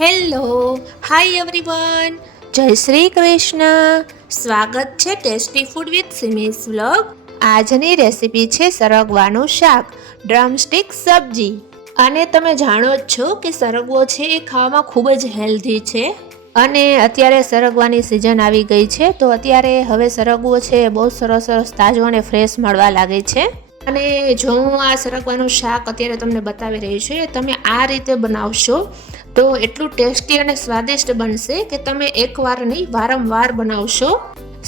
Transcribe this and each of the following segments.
Hello, hi everyone જય શ્રી કૃષ્ણ. સ્વાગત છે tasty food with Simi's vlog આજની રેસીપી છે સરગવાનું શાક ડ્રમસ્ટિક સબ્જી. અને તમે જાણો જ છો કે સરગવો છે એ ખાવામાં ખૂબ જ હેલ્ધી છે. અને અત્યારે સરગવાની સિઝન આવી ગઈ છે, તો અત્યારે હવે સરગવો છે એ બહુ સરસ સરસ તાજો અને ફ્રેશ મળવા લાગે છે. અને જો હું આ સરગવાનું શાક અત્યારે તમને બતાવી રહી છું તમે આ રીતે બનાવશો તો એટલું ટેસ્ટી અને સ્વાદિષ્ટ બનશે કે તમે એકવાર નહીં, વારંવાર બનાવશો.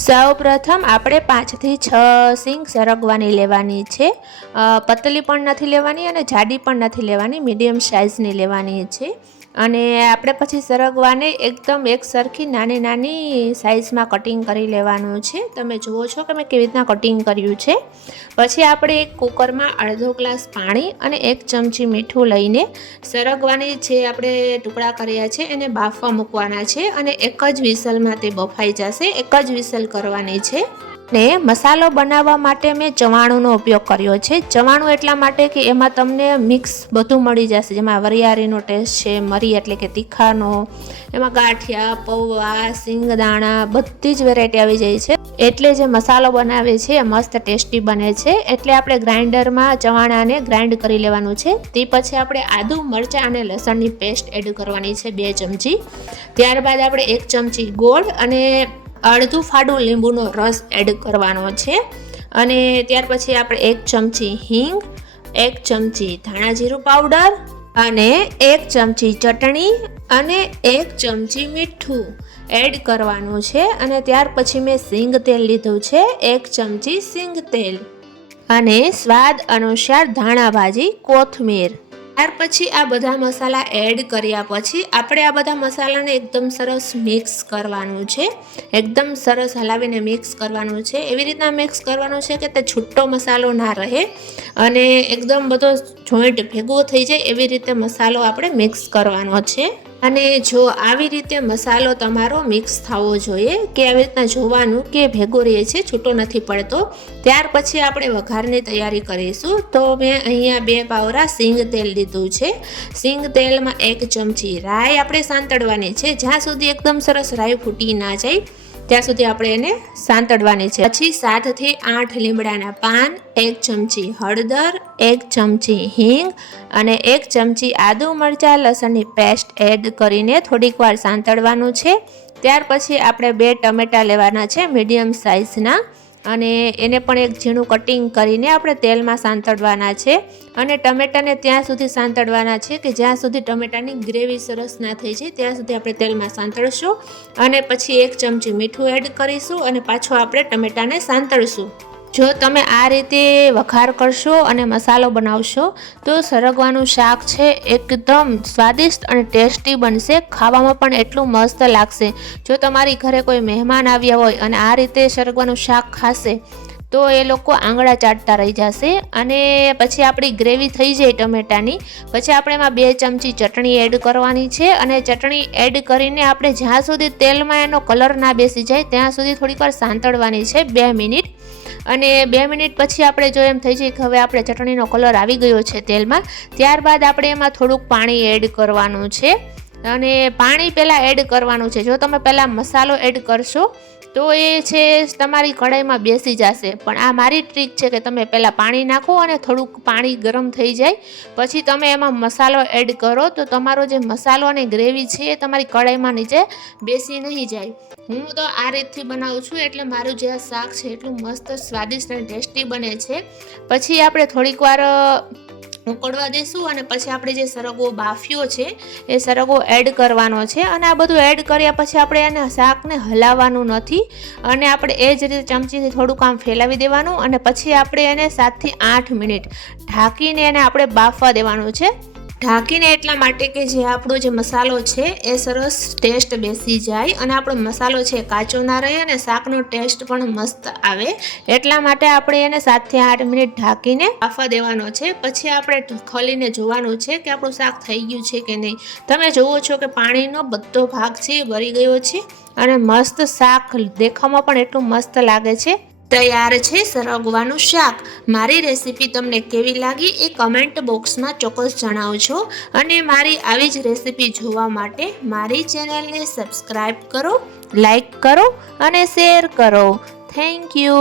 સૌ પ્રથમ આપણે પાંચથી છ સિંગ સરગવાની લેવાની છે. પતલી પણ નથી લેવાની અને જાડી પણ નથી લેવાની, મીડિયમ સાઇઝની લેવાની છે. અને આપણે પછી સરગવાને એકદમ એક સરખી નાની નાની સાઇઝમાં કટિંગ કરી લેવાનું છે. તમે જુઓ છો કે મેં કેવી રીતના કટિંગ કર્યું છે. પછી આપણે એક કુકરમાં અડધો ગ્લાસ પાણી અને એક ચમચી મીઠું લઈને સરગવાની જે આપણે ટુકડા કર્યા છે એને બાફવા મૂકવાના છે અને એક જ વિસલમાં તે બફાઈ જશે. એક જ વિસલ કરવાની છે. ને મસાલો બનાવવા માટે મેં ચવાણુંનો ઉપયોગ કર્યો છે. ચવાણું એટલા માટે કે એમાં તમને મિક્સ બધું મળી જશે. જેમાં વરિયાળીનો ટેસ્ટ છે, મરી એટલે કે તીખાનો, એમાં ગાંઠિયા, પૌવા, સિંગદાણા બધી જ વેરાયટી આવી જાય છે. એટલે જે મસાલો બનાવે છે એ મસ્ત ટેસ્ટી બને છે. એટલે આપણે ગ્રાઇન્ડરમાં ચવાણાને ગ્રાઇન્ડ કરી લેવાનું છે. તે પછી આપણે આદુ, મરચાં અને લસણની પેસ્ટ એડ કરવાની છે બે ચમચી. ત્યારબાદ આપણે એક ચમચી ગોળ અને અડધું ફાડું લીંબુનો રસ એડ કરવાનો છે. અને ત્યાર પછી આપણે એક ચમચી હિંગ, એક ચમચી ધાણા જીરું પાવડર અને એક ચમચી ચટણી અને એક ચમચી મીઠું એડ કરવાનું છે. અને ત્યાર પછી મેં સિંગ તેલ લીધું છે, એક ચમચી સિંગ તેલ. અને સ્વાદ અનુસાર ધાણા ભાજી, કોથમીર. ત્યાર પછી આ બધા મસાલા એડ કર્યા પછી આપણે આ બધા મસાલાને એકદમ સરસ મિક્સ કરવાનું છે. એકદમ સરસ હલાવીને મિક્સ કરવાનું છે. એવી રીતના મિક્સ કરવાનું છે કે તે છૂટો મસાલો ના રહે અને એકદમ બધો જોઈન્ટ ભેગો થઈ જાય એવી રીતે મસાલો આપણે મિક્સ કરવાનો છે. અને જો આવી રીતે મસાલો તમારો મિક્સ થવો જોઈએ, કે આવી રીતના જોવાનું કે ભેગો રહે છે છૂટો નથી પડતો, ત્યાર પછી આપણે વઘારની તૈયારી કરીશું. તો મેં અહીંયા બે પાવરા સિંગ તેલ લીધું છે. સિંગ તેલમાં એક ચમચી રાઈ આપણે સાંતળવાની છે. જ્યાં સુધી એકદમ સરસ રાઈ ફૂટી ના જાય ત્યાં સુધી આપણે એને સાંતળવાની છે. પછી સાતથી આઠ લીમડાના પાન, એક ચમચી હળદર, એક ચમચી હિંગ અને એક ચમચી આદુ મરચાં લસણની પેસ્ટ એડ કરીને થોડીક વાર સાંતળવાનું છે. ત્યાર પછી આપણે બે ટમેટાં લેવાના છે મીડિયમ સાઇઝના. અને એને પણ એક ઝીણું કટિંગ કરીને આપણે તેલમાં સાંતળવાના છે. અને ટમેટાને ત્યાં સુધી સાંતળવાના છે કે જ્યાં સુધી ટમેટાની ગ્રેવી સરસ ના થઈ જાય ત્યાં સુધી આપણે તેલમાં સાંતળશું. અને પછી એક ચમચી મીઠું એડ કરીશું અને પાછું આપણે ટમેટાને સાંતળશું. જો તમે આ રીતે વઘાર કરશો અને મસાલો બનાવશો, તો સરગવાનું શાક છે એકદમ સ્વાદિષ્ટ અને ટેસ્ટી બનશે. ખાવામાં પણ એટલું મસ્ત લાગશે. જો તમારી ઘરે કોઈ મહેમાન આવ્યા હોય અને આ રીતે સરગવાનું શાક ખાશે તો એ લોકો આંગળા ચાટતા રહી જશે અને પછી આપણી ગ્રેવી થઈ જાય ટમેટાની. પછી આપણે એમાં બે ચમચી ચટણી એડ કરવાની છે અને ચટણી એડ કરીને આપણે જ્યાં સુધી તેલમાં એનો કલર ના બેસી જાય ત્યાં સુધી થોડીક વાર સાંતળવાની છે બે મિનિટ. અને બે મિનિટ પછી આપણે જો એમ થઈ જાય કે હવે આપણે ચટણીનો કલર આવી ગયો છે તેલમાં, ત્યારબાદ આપણે એમાં થોડુંક પાણી એડ કરવાનું છે. અને પાણી પહેલાં એડ કરવાનું છે. જો તમે પહેલાં મસાલો એડ કરશો તો એ છે, તમારી કઢાઈમાં બેસી જશે. પણ આ મારી ટ્રીક છે કે તમે પહેલાં પાણી નાખો અને થોડુંક પાણી ગરમ થઈ જાય. પછી તમે એમાં મસાલો એડ કરો. તો તમારો જે મસાલો અને ગ્રેવી છે એ તમારી કઢાઈમાં નીચે બેસી નહીં જાય. હું તો આ રીતથી બનાવું છું, એટલે મારું જે આ શાક છે એટલું મસ્ત સ્વાદિષ્ટ અને ટેસ્ટી બને છે. પછી આપણે થોડીક વાર ઉકળવા દઈશું અને પછી આપણે જે સરગવો બાફ્યો છે, એ સરગવો એડ કરવાનો છે. અને આ બધું એડ કર્યા પછી આપણે એને શાકને હલાવવાનું નથી. અને આપણે એ જ રીતે ચમચીથી થોડુંક આમ ફેલાવી દેવાનું અને પછી આપણે એને સાતથી આઠ મિનિટ ઢાંકીને એને આપણે બાફવા દેવાનું છે. ઢાંકીને એટલા માટે કે જે આપણો જે મસાલો છે એ સરસ ટેસ્ટ બેસી જાય અને આપણો મસાલો છે કાચો ના રહે અને શાકનો ટેસ્ટ પણ મસ્ત આવે. એટલા માટે આપણે એને સાતથી આઠ મિનિટ ઢાંકીને બાફવા દેવાનો છે. પછી આપણે ખોલીને જોવાનું છે કે આપણું શાક થઈ ગયું છે કે નહીં. તમે જુઓ છો કે પાણીનો બધો ભાગ છે એ ભરી ગયો છે અને મસ્ત શાક દેખાવામાં પણ એટલું મસ્ત લાગે છે. તૈયાર છે સરગવાનું શાક. મારી રેસીપી તમને કેવી લાગી એ કમેન્ટ બોક્સમાં ચોક્કસ જણાવજો અને મારી આવી જ રેસીપી જોવા માટે મારી ચેનલને સબસ્ક્રાઈબ કરો લાઈક કરો અને શેર કરો. Thank you